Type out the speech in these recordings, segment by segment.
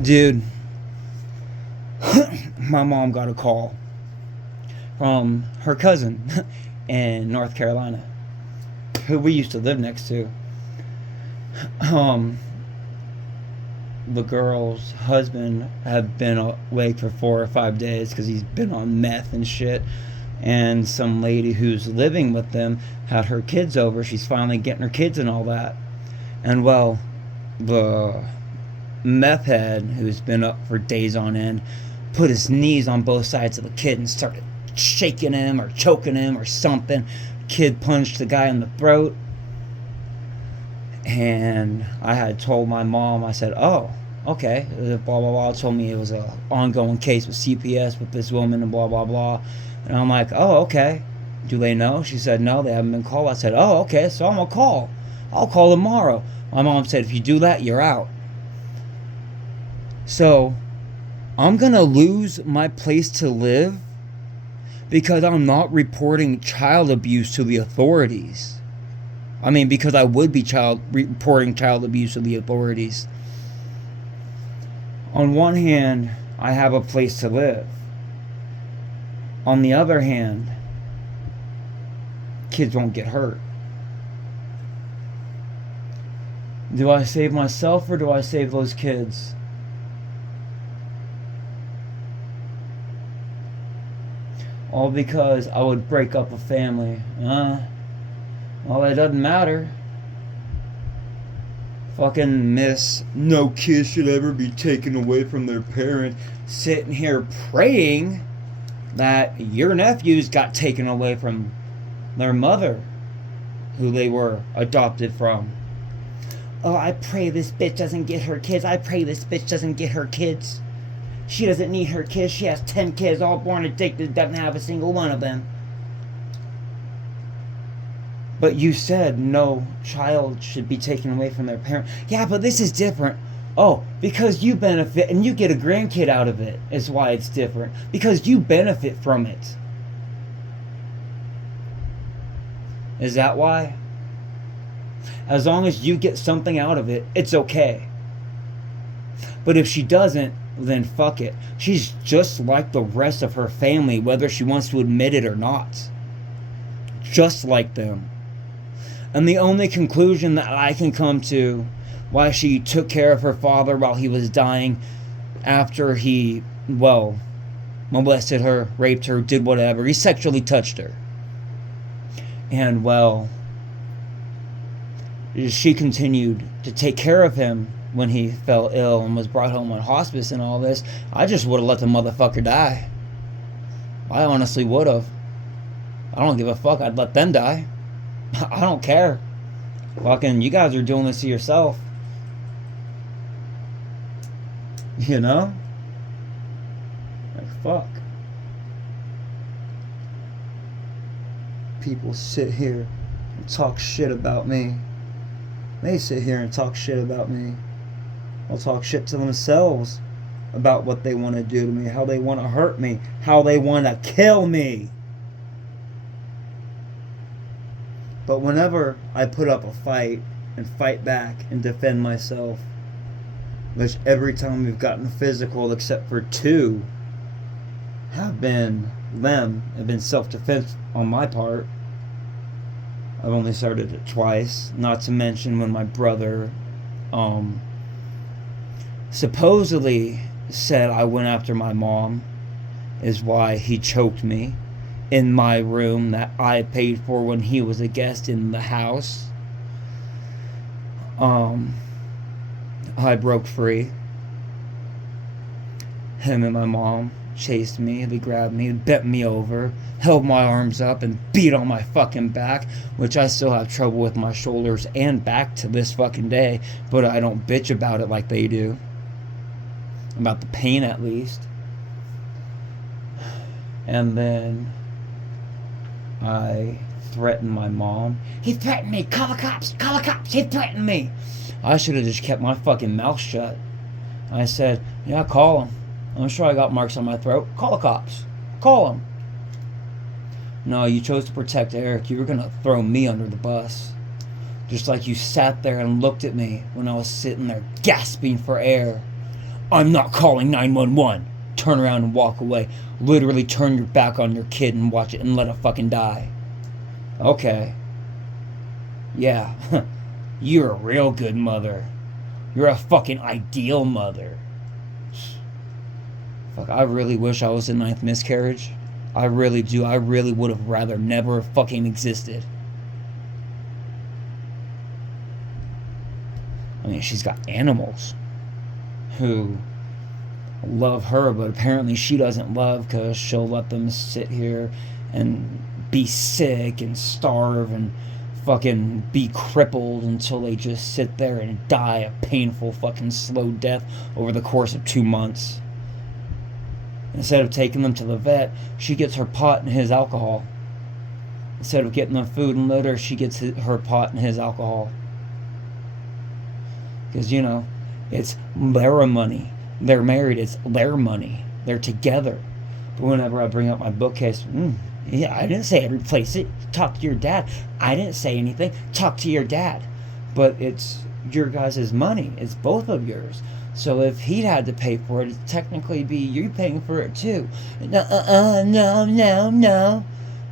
Dude, my mom got a call from her cousin in North Carolina, who we used to live next to. Um, the girl's husband had been awake for 4 or 5 days because he's been on meth and shit. And some lady who's living with them had her kids over. She's finally getting her kids and all that. And well, the meth head, who's been up for days on end, put his knees on both sides of the kid and started shaking him or choking him or something. Kid punched the guy in the throat. And I had told my mom, I said, oh, okay, blah, blah, blah. Told me it was an ongoing case with CPS with this woman and blah, blah, blah. And I'm like, oh, okay. Do they know? She said, no, they haven't been called. I said, oh, okay, so I'm going to call. I'll call tomorrow. My mom said, if you do that, you're out. So I'm going to lose my place to live because I'm not reporting child abuse to the authorities. I mean, because I would be reporting child abuse to the authorities. On one hand, I have a place to live. On the other hand, kids won't get hurt. Do I save myself or do I save those kids? All because I would break up a family. Well, it doesn't matter. Fucking Miss No Kid Should Ever Be Taken Away from Their Parent sitting here praying that your nephews got taken away from their mother, who they were adopted from. Oh, I pray this bitch doesn't get her kids. I pray this bitch doesn't get her kids. She doesn't need her kids. She has 10 kids, all born addicted, doesn't have a single one of them. But you said no child should be taken away from their parent. Yeah, but this is different. Oh, because you benefit and you get a grandkid out of it is why it's different. Because you benefit from it. Is that why? As long as you get something out of it, it's okay. But if she doesn't, then fuck it. She's just like the rest of her family, whether she wants to admit it or not. Just like them. And the only conclusion that I can come to why she took care of her father while he was dying after he, well, molested her, raped her, did whatever. He sexually touched her. And, well, she continued to take care of him when he fell ill and was brought home on hospice and all this. I just would have let the motherfucker die. I honestly would have. I don't give a fuck. I'd let them die. I don't care. Fucking, you guys are doing this to yourself. You know? Like, fuck. People sit here and talk shit about me. They sit here and talk shit about me. They'll talk shit to themselves about what they want to do to me, how they want to hurt me, how they want to kill me. But whenever I put up a fight and fight back and defend myself, which every time we've gotten physical except for 2 have been self-defense on my part. I've only started it twice, not to mention when my brother supposedly said I went after my mom is why he choked me in my room that I paid for when he was a guest in the house. I broke free. Him and my mom chased me. They grabbed me, bent me over, held my arms up, and beat on my fucking back, which I still have trouble with my shoulders and back to this fucking day, but I don't bitch about it like they do. About the pain, at least. And then I threatened my mom. He threatened me. Call the cops. Call the cops. He threatened me. I should have just kept my fucking mouth shut. I said, yeah, call him. I'm sure I got marks on my throat. Call the cops. Call him. No, you chose to protect Eric. You were going to throw me under the bus. Just like you sat there and looked at me when I was sitting there gasping for air. I'm not calling 911. Turn around and walk away. Literally turn your back on your kid and watch it and let it fucking die. Okay. Yeah. You're a real good mother. You're a fucking ideal mother. Fuck, I really wish I was a ninth miscarriage. I really do. I really would have rather never fucking existed. I mean, she's got animals who love her, but apparently she doesn't love, because she'll let them sit here and be sick and starve and fucking be crippled until they just sit there and die a painful fucking slow death over the course of 2 months. Instead of taking them to the vet, she gets her pot and his alcohol. Instead of getting them food and litter, she gets her pot and his alcohol. Because, you know, it's their money. They're married, it's their money. They're together. But whenever I bring up my bookcase, yeah, I didn't say replace it. Talk to your dad. I didn't say anything. Talk to your dad. But it's your guys' money. It's both of yours. So if he'd had to pay for it, it'd technically be you paying for it too. No.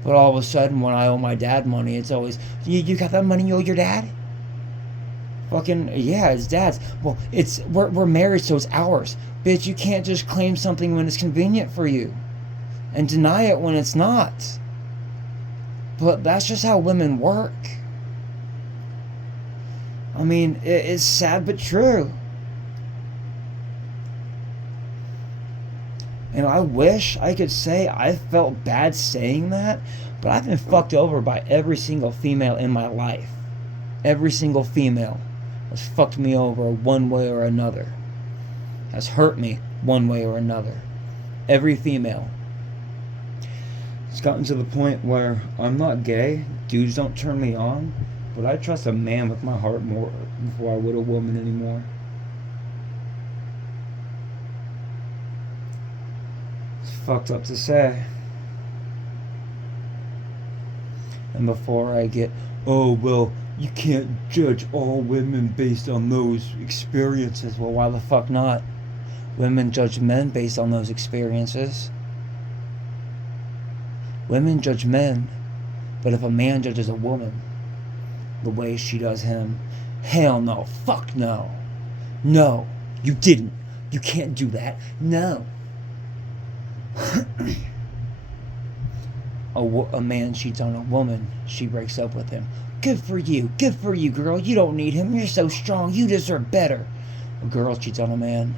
But all of a sudden, when I owe my dad money, it's always, you got that money you owe your dad? Fucking, yeah, it's dad's. Well, we're married, so it's ours. Bitch, you can't just claim something when it's convenient for you and deny it when it's not. But that's just how women work. I mean, it's sad but true. And I wish I could say I felt bad saying that, but I've been fucked over by every single female in my life. Every single female has fucked me over one way or another. Has hurt me one way or another. Every female. It's gotten to the point where I'm not gay. Dudes don't turn me on. But I trust a man with my heart more before I would a woman anymore. Fucked up to say. And before I get, oh well, you can't judge all women based on those experiences. Well, why the fuck not? Women judge men based on those experiences. Women judge men, but if a man judges a woman the way she does him, hell no, fuck no. No, you didn't. You can't do that. No. A man cheats on a woman, she breaks up with him. Good for you, girl. You don't need him. You're so strong. You deserve better. A girl cheats on a man.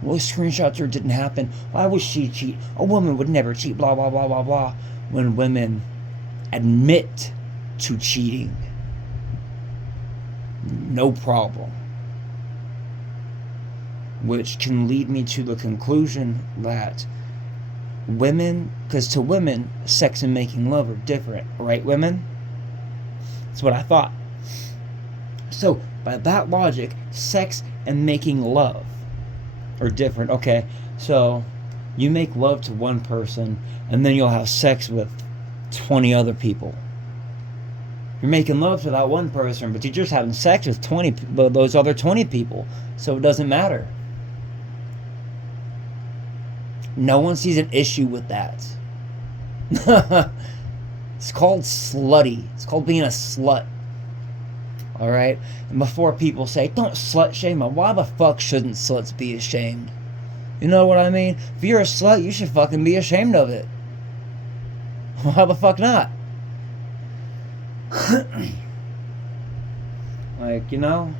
Well, screenshots her didn't happen. Why would she cheat? A woman would never cheat. Blah blah blah blah blah. When women admit to cheating, no problem. Which can lead me to the conclusion that women, because to women, sex and making love are different, right, women? That's what I thought. So, by that logic, sex and making love are different. Okay, so you make love to one person, and then you'll have sex with 20 other people. You're making love to that one person, but you're just having sex with those other 20 people, so it doesn't matter. No one sees an issue with that. It's called slutty. It's called being a slut. Alright? And before people say, don't slut shame them, why the fuck shouldn't sluts be ashamed? You know what I mean? If you're a slut, you should fucking be ashamed of it. Why the fuck not? Like, you know?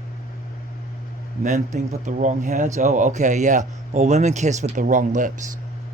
Men think with the wrong heads. Oh, okay, yeah. Well, women kiss with the wrong lips.